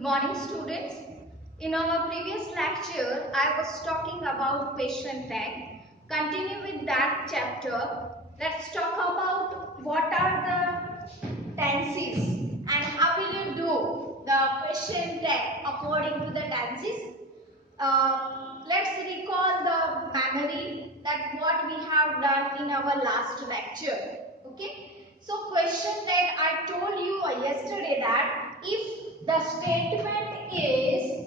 Good morning, students. In our previous lecture, I was talking about question tag. Continue with that chapter. Let's talk about what are the tenses and how will you do the question tag according to the tenses. Let's recall the memory that what we have done in our last lecture. Okay. So question tag, I told you yesterday that if the statement is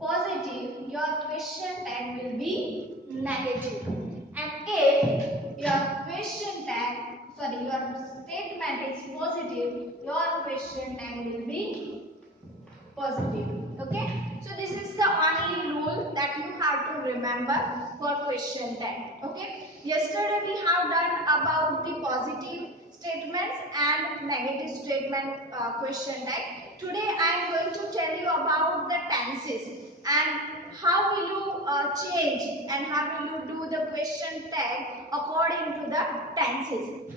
positive, your question tag will be negative. And if your statement is positive, your question tag will be positive. Okay, so this is the only rule that you have to remember for question tag. Okay, yesterday we have done about the positive statements and negative statement question tag. Today I am going to tell you about the tenses and how will you change and how will you do the question tag according to the tenses.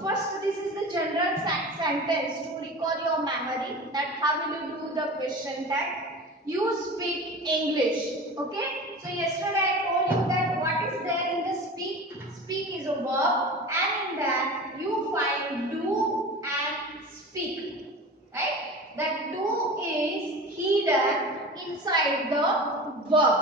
First, this is the general sentence to recall your memory that how will you do the question tag. You speak English. Okay. So yesterday I told you that what is there in the speak. Speak is a verb, and in that you find do and speak. Right. That do is hidden inside the verb.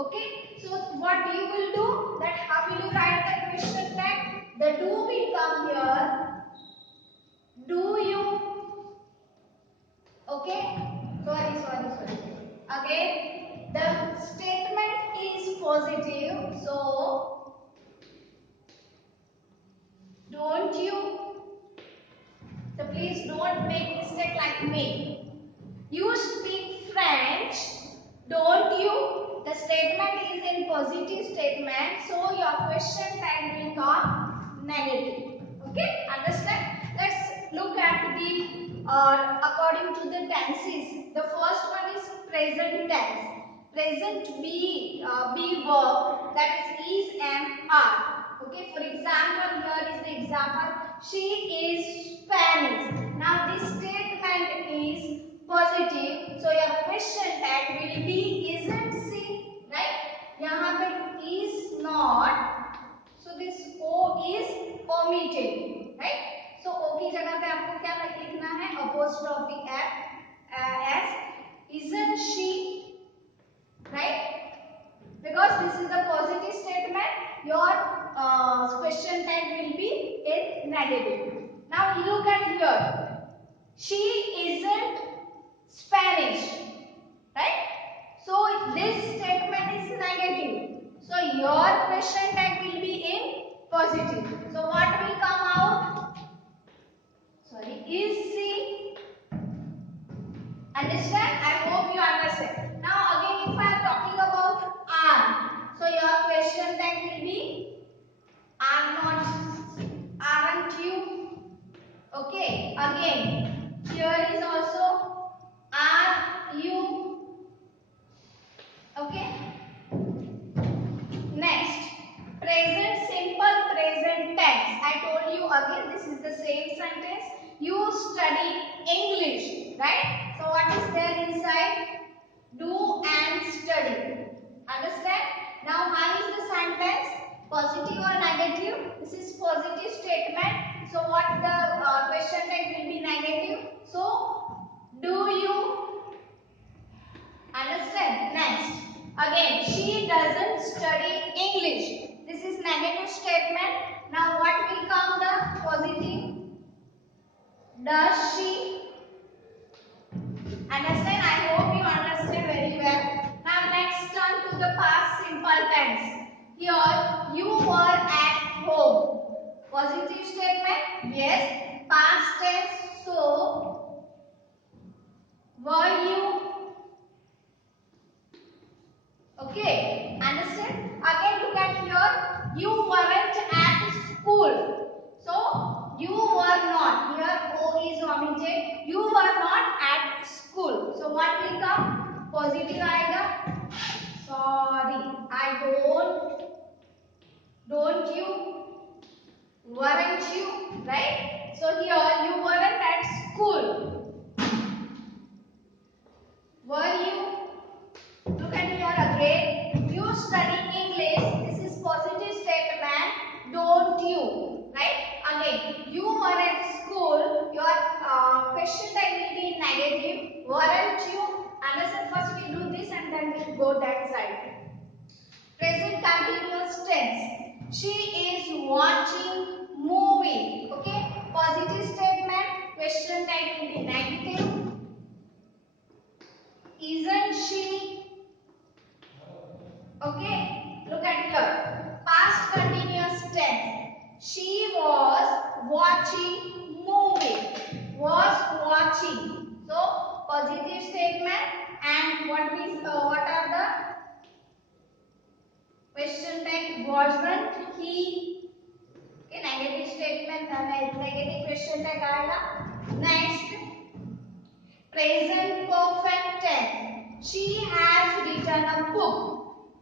Okay. So what you will do? That how will you write the question tag? The do will come here. Do you? Okay. Sorry. Again, the statement is positive. So, don't you? So please don't make mistake like me. You speak French. Don't you? The statement is in positive statement. So your question tag will come negative. Okay, understand? Let's look at the according to the tenses. The first one is present tense. Present be verb, that is and are. Okay, for example, here is the example. She is Spanish. Now this statement is positive. So your question tag will be isn't she, right? यहाँ पे is not. So this O is omitted, right? So O की जगह पे आपको क्या लिखना है? Apostrophe S. Isn't she, right? Because this is the positive statement, your question tag will be in negative. Now look at here. She isn't Spanish, right? So this statement is negative. So your question tag will be in positive. So what will come out? Sorry, is she? Understand? I hope you understand. Now again, if I am talking about are, so your question tag will be are not, aren't you? Okay. Again, here is also are you? Okay. Next, present simple present tense. I told you again, this is the same sentence. You study English, right? So what is there inside? Do and study. Understand? Now how is the sentence? Positive or negative? This is positive statement. So what the question tag will be negative. So do you? Understand? Next. Again, she doesn't study English. This is negative statement. Now what will come the positive? Does she? Understand? I hope you understand very well. Now next turn to the past simple tense. Here you were at home. Positive statement? Yes. Past tense. So were you? Okay, understand? Again look at here. You weren't at school. So you were not. Here O is omitted. You were not at school. So what will come? Positive आएगा. Sorry, I don't. Don't you? Weren't you? Right? So here you weren't at school? Were you? Look at here again. You study English. This is positive statement. Don't you? Right? Again, you were at school. Your question tag will be in negative. Weren't you? Understand? First we do this and then we go that side. Present continuous tense. She is watching movie. Okay? Positive statement. Question tag will be negative. Isn't she? Okay, look at here. Past continuous tense. She was watching movie. Was watching. So positive statement. And what are the question tag? Wasn't he? Okay, negative statement. Negative question tag आएगा. Next, present perfect tense. She has written a book.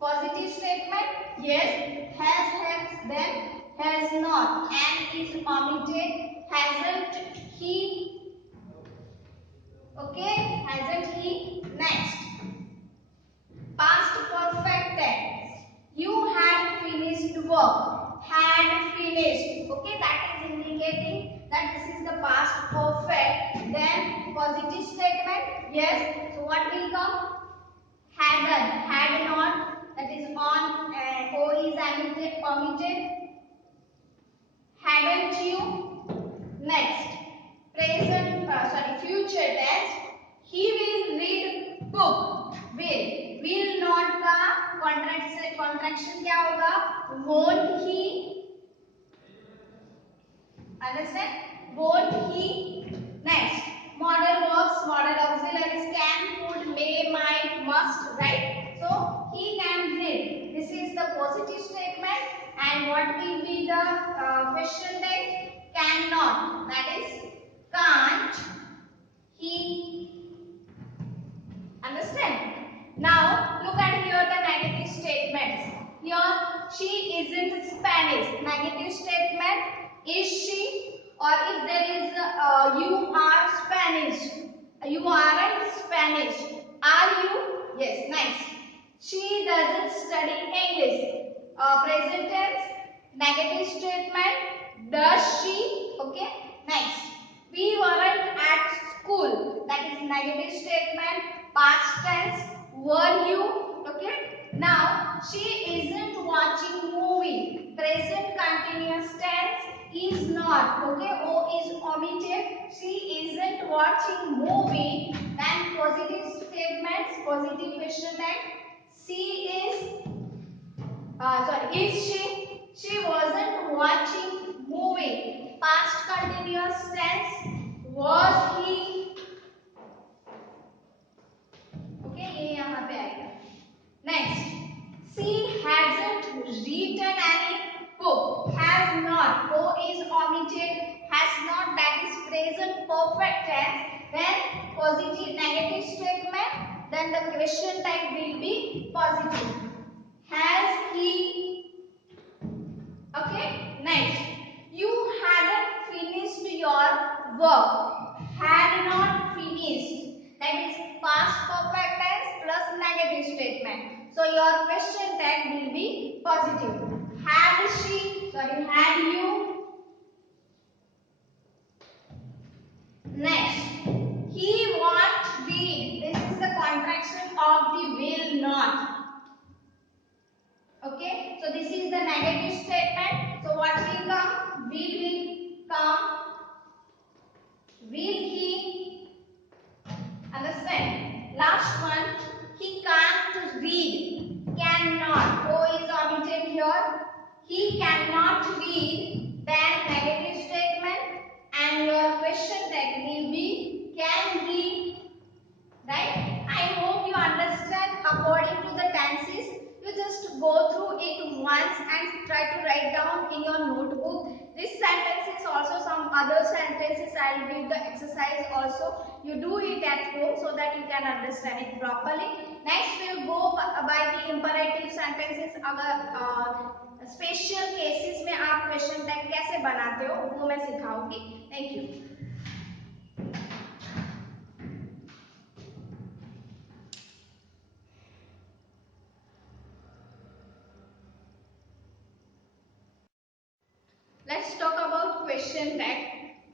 Positive statement. Yes. Has, then has not. And is omitted. Hasn't he? Okay. Hasn't he? Next. Past perfect tense. You had finished work. Had finished. Okay. That is indicating that this is the past perfect. Then positive statement. Yes. So what will come? Hadn't. Had not. That is on. O is omitted. Hadn't you? Next. Future tense. He will read book. Will not का contraction क्या होगा? Won't he? Understand? Won't he? Next. Modal verbs, modal auxiliaries can, could, may, might, must, right? So he can read. This is the positive statement. And what will be the question tag? Cannot. That is can't he? Understand? Now look at here the negative statements. Here she isn't Spanish. Negative statement. Is she? Or if there is you are Spanish. You aren't Spanish. Are you? Yes. Next. She doesn't study English. Present tense. Negative statement. Does she? Okay. Next. We weren't at school. That is negative statement. Past tense. Were you? Okay. Now she isn't watching movie. Present continuous tense. Is not. Okay. O is omitted. She isn't watching movie. Then positive statements. Positive question tag. She is. Is she? She wasn't watching movie. Past continuous tense. Was he? Okay, ये यहाँ पे आएगा. Next, she hasn't written any book. Has not. O is omitted. Has not. That is present perfect tense. Then positive negative statement. Then the question tag will be positive. Has he? Okay. Next, you hadn't finished your work. Had not finished. That is past perfect tense plus negative statement. So your question tag will be positive. Had she? Had you? Next, he won't read. This is the contraction of the will not. Okay, so this is the negative statement. So what will come? Will come. Will he? Understand? Last one. He can't read. Cannot. O is omitted here. He cannot read. Then negative statement. And your question tag will be can he? Right? I hope you understand according to the tenses. You just go through it once and try to write down in your notebook. This sentence is also some other sentences. I will give the exercise also. You do it at home so that you can understand it properly. Next we will go by the imperative sentences. अगर special cases में आप question tag कैसे बनाते हो वो मैं सिखाऊंगी. Thank you. question tag.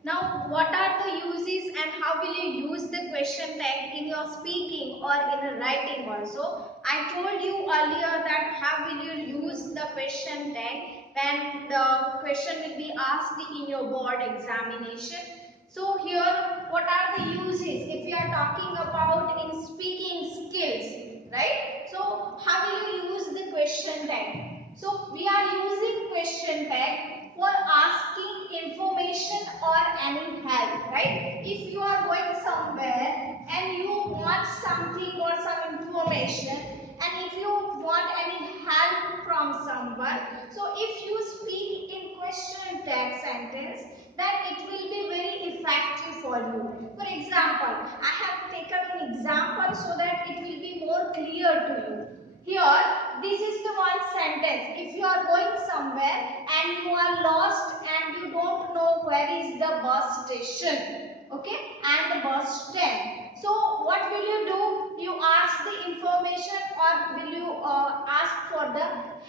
Now, what are the uses and how will you use the question tag in your speaking or in writing also? I told you earlier that how will you use the question tag when the question will be asked in your board examination. So here, what are the uses if we are talking about in speaking skills, right? So how will you use the question tag? So we are using question tag for asking information or any help, right? If you are going somewhere and you want something or some information, and if you want any help from someone, so if you speak in question tag sentence, then it will be very effective for you. For example, I have taken an example so that it will be more clear to you. Here, this is the one sentence. If you are going somewhere and you are lost and you don't know where is the bus station, okay, and the bus stand. So, what will you do? You ask the information or will you ask for the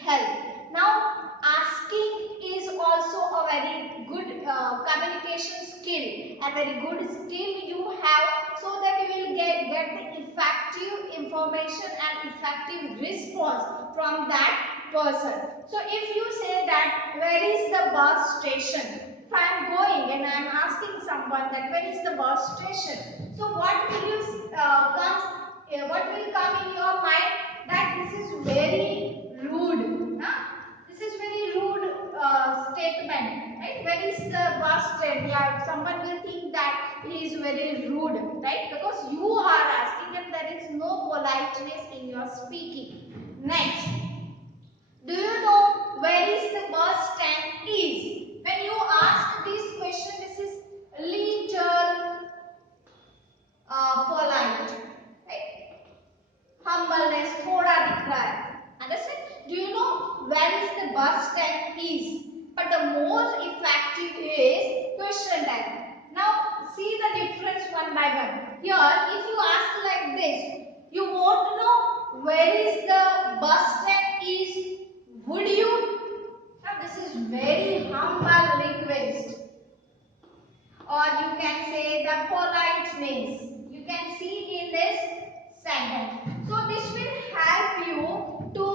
help? Now, asking is also a very good communication skill, a very good skill you have, so that you will get the effective information and effective response from that person. So if you say that where is the bus station, if I am going and I am asking someone that where is the bus station, so what will you what will come in your mind? That this is very rude, huh? This is very rude statement, right? Where is the bus stand? Yeah, someone will think that he is very rude, right? Because you are asking and there is no politeness in your speaking. Next, do you know where is the bus stand is? When you ask this question, this is little polite, right? Humbleness थोड़ा दिख रहा है. Understand? Do you know where is the bus stand is? But the most effective is question tag. Now see the difference one by one. Here, if you ask like this, you won't know where is the bus stand is. Would you? Now this is very humble request. Or you can say the politeness. You can see in this sentence. So this will help you to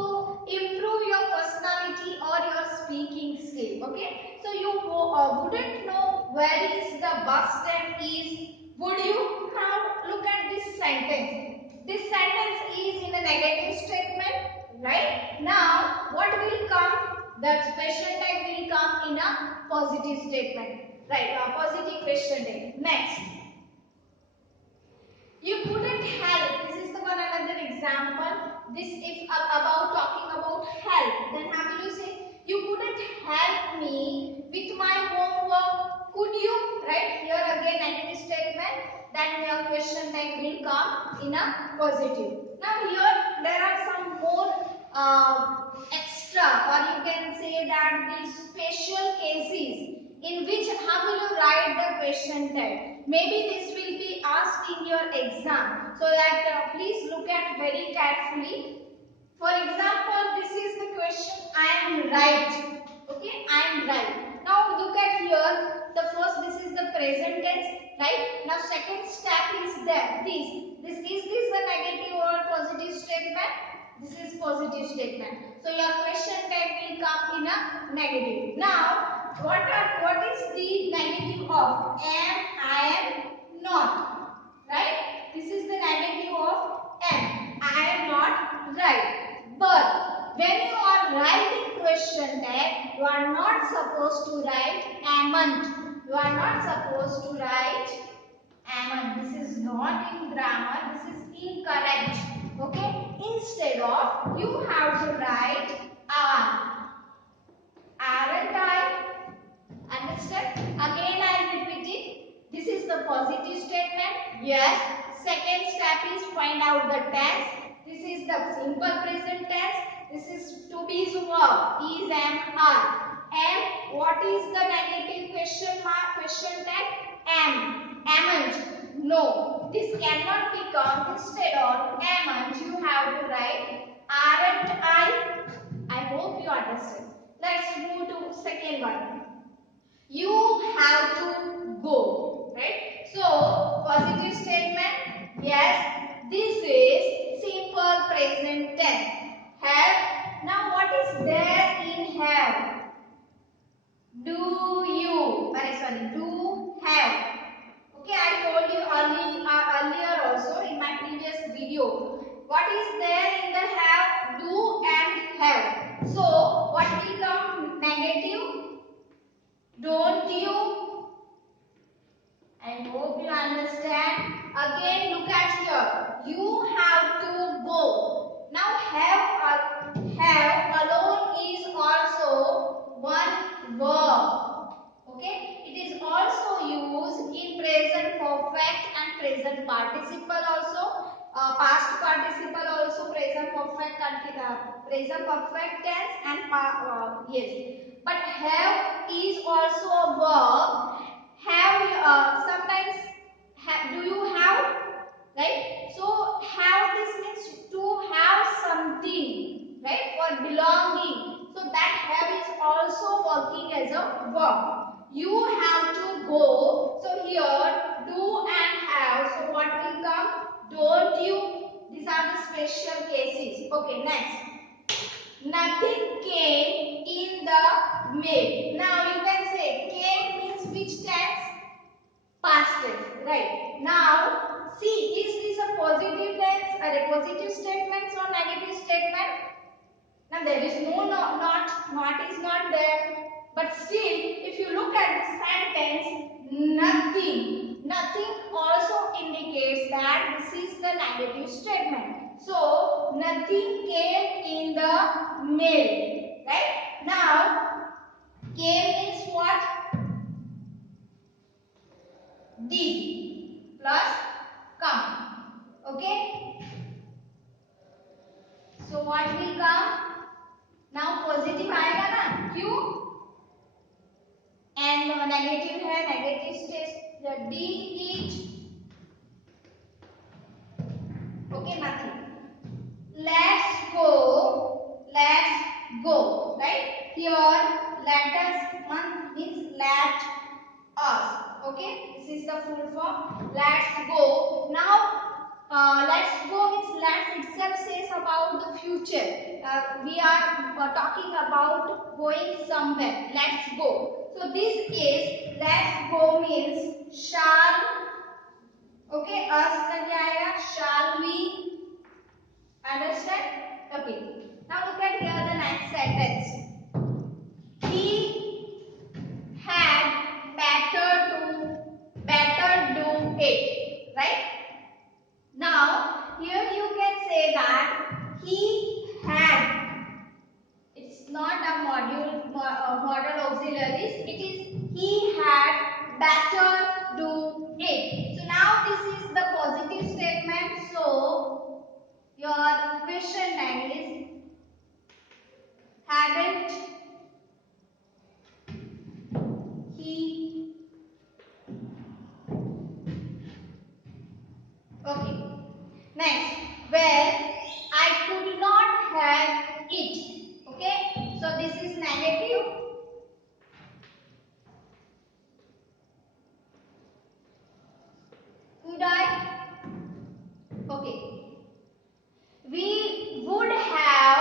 improve your personality or your speaking skill. Okay. So you wouldn't know where is the bus stand is. Would you? Now look at this sentence. This sentence is in a negative statement, right? Now what will come? The question tag will come in a positive statement. Right, positive question tag. Next, you couldn't help. This is the one another example. This if about talking about help, then how will you say? You couldn't help me with my homework. Could you? Right here again negative statement. Then your question tag will come in a positive. Now here there are some more extra, or you can say that these special cases in which how will you write the question tag. Maybe this will be asked in your exam, so that please look at very carefully. For example, this is the question, I am right. Okay, I am right. Now look at here. The first, this is the present tense, right? Now second step is there. This is this the negative or positive statement? This is positive statement. So your question tag will come in a negative. Now what is the negative of am, I am not, right? This is the negative of am, I am not right. But when you are writing question tag, you are not supposed to write amn't. You are not supposed to write amn't. This is not in grammar. This is incorrect. Okay. Instead of, you have to write are. Aren't I? Understand? Again I repeat it. This is the positive statement. Yes. Second step is find out the tense. This is the simple present tense. This is to be's verb. Is, am, are. Am. What is the negative question mark? Question tag. Am. Amn't. No. This cannot become. Instead of amn't, you have to write aren't I. I hope you understand. Let's move to second one. You have to go, right? So positive statement, yes, this is simple present tense. Have. Now what is there in have? Do you, do have. Okay, I told you earlier also in my previous video. What is there in the have? Do and have. So what will come? Negative. Don't you? I hope you understand. Again, look at here. You have to go. Now have alone is also one verb. Okay, it is also used in present perfect and present participle also, past participle also, present perfect tense and yes. But have is also a verb. Have sometimes do you have, right? So have, this means to have something, right, for belonging. So that have is also working as a verb. You have to go. So here do and have. So what will come? Don't you? These are the special cases. Okay, next. Nothing came in the mail. Now you can say came means which tense? Past tense, right? Now see, is this a positive tense, a positive statement or negative statement? Now there is no not is not there. But still, if you look at the sentence, nothing also indicates that this is the negative statement. So nothing came in the mail, right? Now came means what? Did plus come. Okay, so what will come? Now positive आएगा ना, क्यों? And negative है, negative states the did, it. Okay, nothing. Let's go, right? Here let us means let us. Okay, this is the full form. Let's go. Now let's go means let's itself says about the future. We are talking about going somewhere. Let's go. So this is let's go means shall. Okay, us का क्या आएगा? Shall we? Understand? Okay. Now look at here the next sentence. He had better do it, right? Now here you can say that he had. It's not a model auxiliaries. It is he had better do it. So now this is the positive statement. So your question tag is hadn't he. Okay. Next, well, I could not have it. Okay, so this is negative. Could I? Okay. We would have.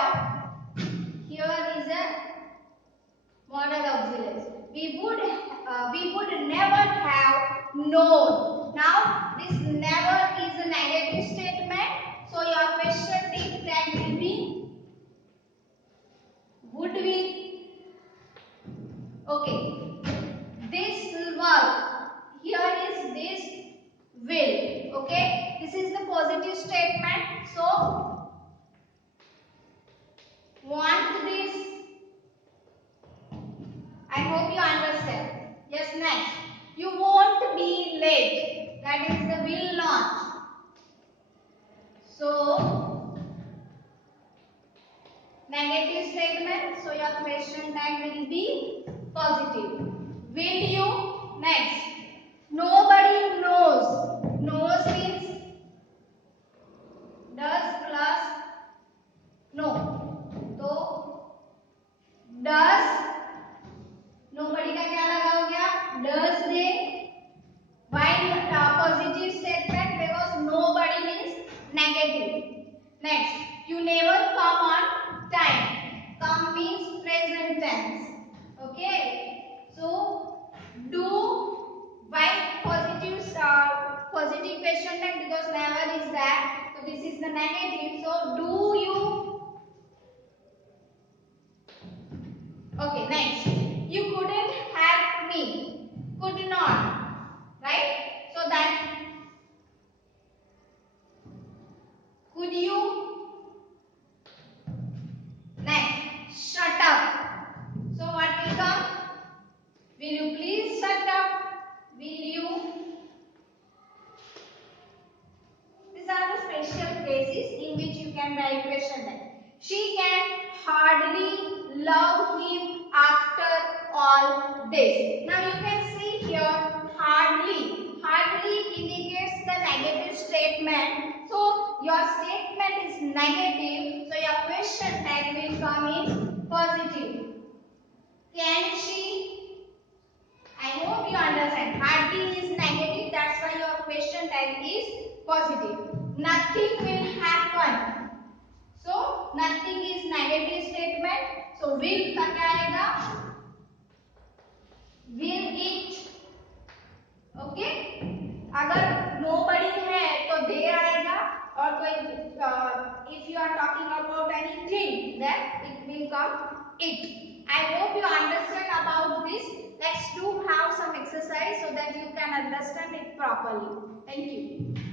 Here is a model auxiliary. We would never have known. Now this never is a negative statement. So your question tag will be would we. Okay. This verb here is this will. Okay. This is the positive statement. So want this. I hope you understand. Yes, next. You won't be late. That is the will not. So negative statement. So your question tag will be positive. Will you? Next. Nobody knows. Knows means does plus no. So does nobody का क्या लगा हो गया? Next, you never come on time. Come means present tense. Okay. So do why positive question tag because never is there. So this is the negative. So do you. Okay. Next, you couldn't help me. Could not. Right. So that could you. Next, shut up. So what will come? Will you please shut up? Will you? These are the special cases in which you can write question tag. She can hardly love him after all this. Now you can see here hardly. Hardly indicates the negative statement. So your statement is negative. So your question tag will come in positive. Can she? I hope you understand. Hardly is negative. That's why your question tag is positive. Nothing will happen. So nothing is negative statement. So will का क्या आएगा? Will it? Okay? अगर nobody है तो they आएगा और कोई if you are talking about anything then it will come it. I hope you understand about this. Let's do have some exercise so that you can understand it properly. Thank you.